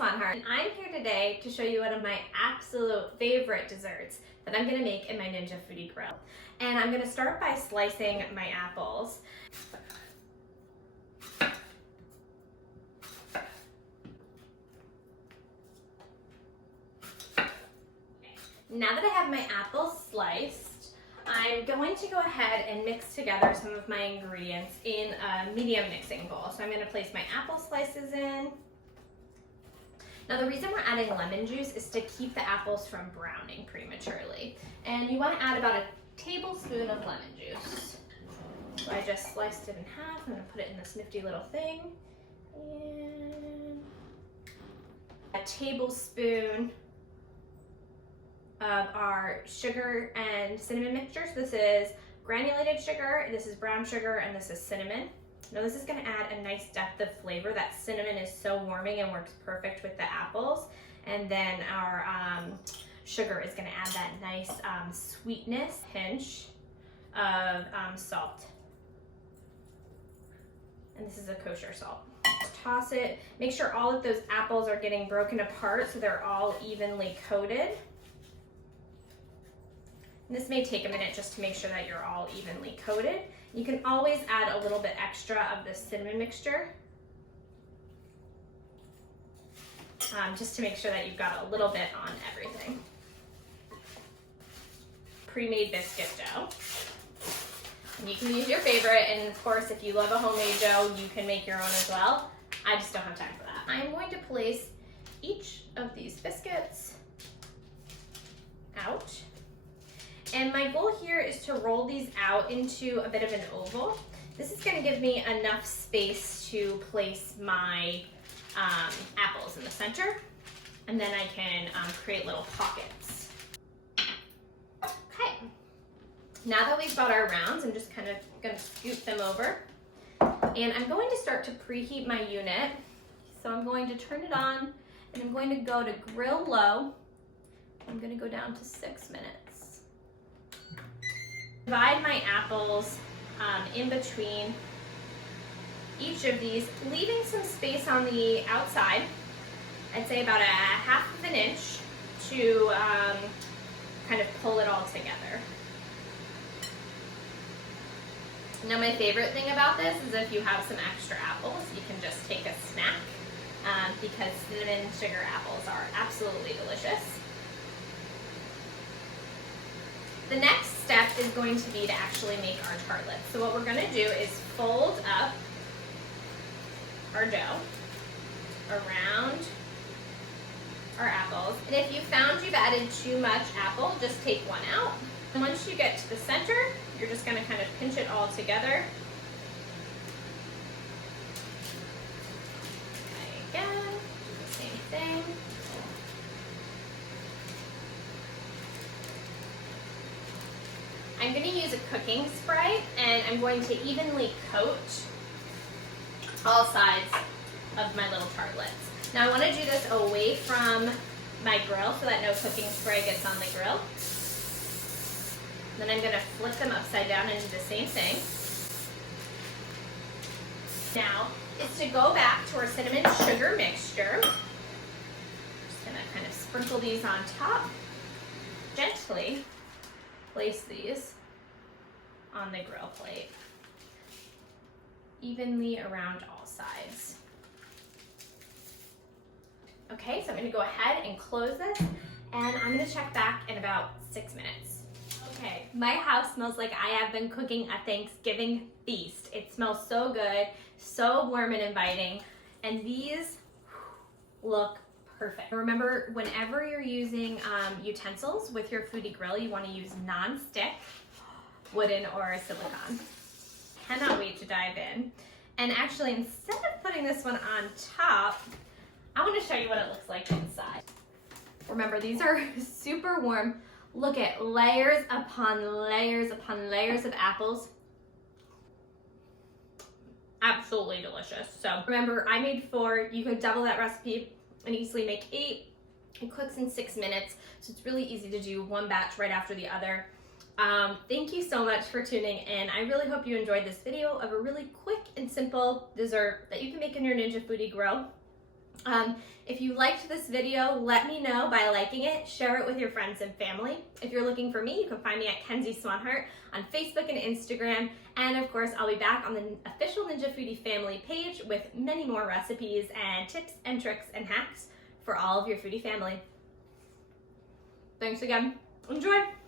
Swanhart, and I'm here today to show you one of my absolute favorite desserts that I'm gonna make in my Ninja Foodi Grill. And I'm gonna start by slicing my apples. Now that I have my apples sliced, I'm going to go ahead and mix together some of my ingredients in a medium mixing bowl. So I'm going to place my apple slices in. Now the reason we're adding lemon juice is to keep the apples from browning prematurely. And you want to add about a tablespoon of lemon juice. So I just sliced it in half. I'm going to put it in this nifty little thing. And a tablespoon of our sugar and cinnamon mixture. So this is granulated sugar, this is brown sugar, and this is cinnamon. Now this is gonna add a nice depth of flavor. That cinnamon is so warming and works perfect with the apples. And then our sugar is gonna add that nice sweetness, pinch of salt. And this is a kosher salt. Toss it, make sure all of those apples are getting broken apart so they're all evenly coated. This may take a minute just to make sure that you're all evenly coated. You can always add a little bit extra of the cinnamon mixture, just to make sure that you've got a little bit on everything. Pre-made biscuit dough. And you can use your favorite, and of course, if you love a homemade dough, you can make your own as well. I just don't have time for that. I'm going to place each of these biscuits out. And my goal here is to roll these out into a bit of an oval. This is gonna give me enough space to place my apples in the center, and then I can create little pockets. Okay, now that we've got our rounds, I'm just kind of gonna scoop them over. And I'm going to start to preheat my unit. So I'm going to turn it on, and I'm going to go to grill low. I'm gonna go down to 6 minutes. Divide my apples in between each of these, leaving some space on the outside. I'd say about a half of an inch to kind of pull it all together. Now my favorite thing about this is if you have some extra apples, you can just take a snack because cinnamon sugar apples are absolutely delicious. The next step is going to be to actually make our tartlets. So what we're gonna do is fold up our dough around our apples. And if you found you've added too much apple, just take one out. And once you get to the center, you're just gonna kind of pinch it all together. Try again, do the same thing. I'm going to use a cooking spray, and I'm going to evenly coat all sides of my little tartlets. Now I want to do this away from my grill so that no cooking spray gets on the grill. Then I'm going to flip them upside down and do the same thing. Now is to go back to our cinnamon sugar mixture. Just going to kind of sprinkle these on top. Gently place these on the grill plate, evenly around all sides. Okay, so I'm gonna go ahead and close this, and I'm gonna check back in about 6 minutes. Okay, my house smells like I have been cooking a Thanksgiving feast. It smells so good, so warm and inviting, and these look perfect. Remember, whenever you're using utensils with your Foodi Grill, you want to use non-stick, wooden, or silicone. Cannot wait to dive in. And actually, instead of putting this one on top, I want to show you what it looks like inside. Remember, these are super warm. Look at layers upon layers upon layers of apples. Absolutely delicious. So remember, I made 4. You could double that recipe and easily make 8. It cooks in 6 minutes, so it's really easy to do one batch right after the other. Thank you so much for tuning in. I really hope you enjoyed this video of a really quick and simple dessert that you can make in your Ninja Foodi Grill. If you liked this video, let me know by liking it, share it with your friends and family. If you're looking for me, you can find me at Kenzie Swanhart on Facebook and Instagram. And of course, I'll be back on the official Ninja Foodi family page with many more recipes and tips and tricks and hacks for all of your foodie family. Thanks again. Enjoy!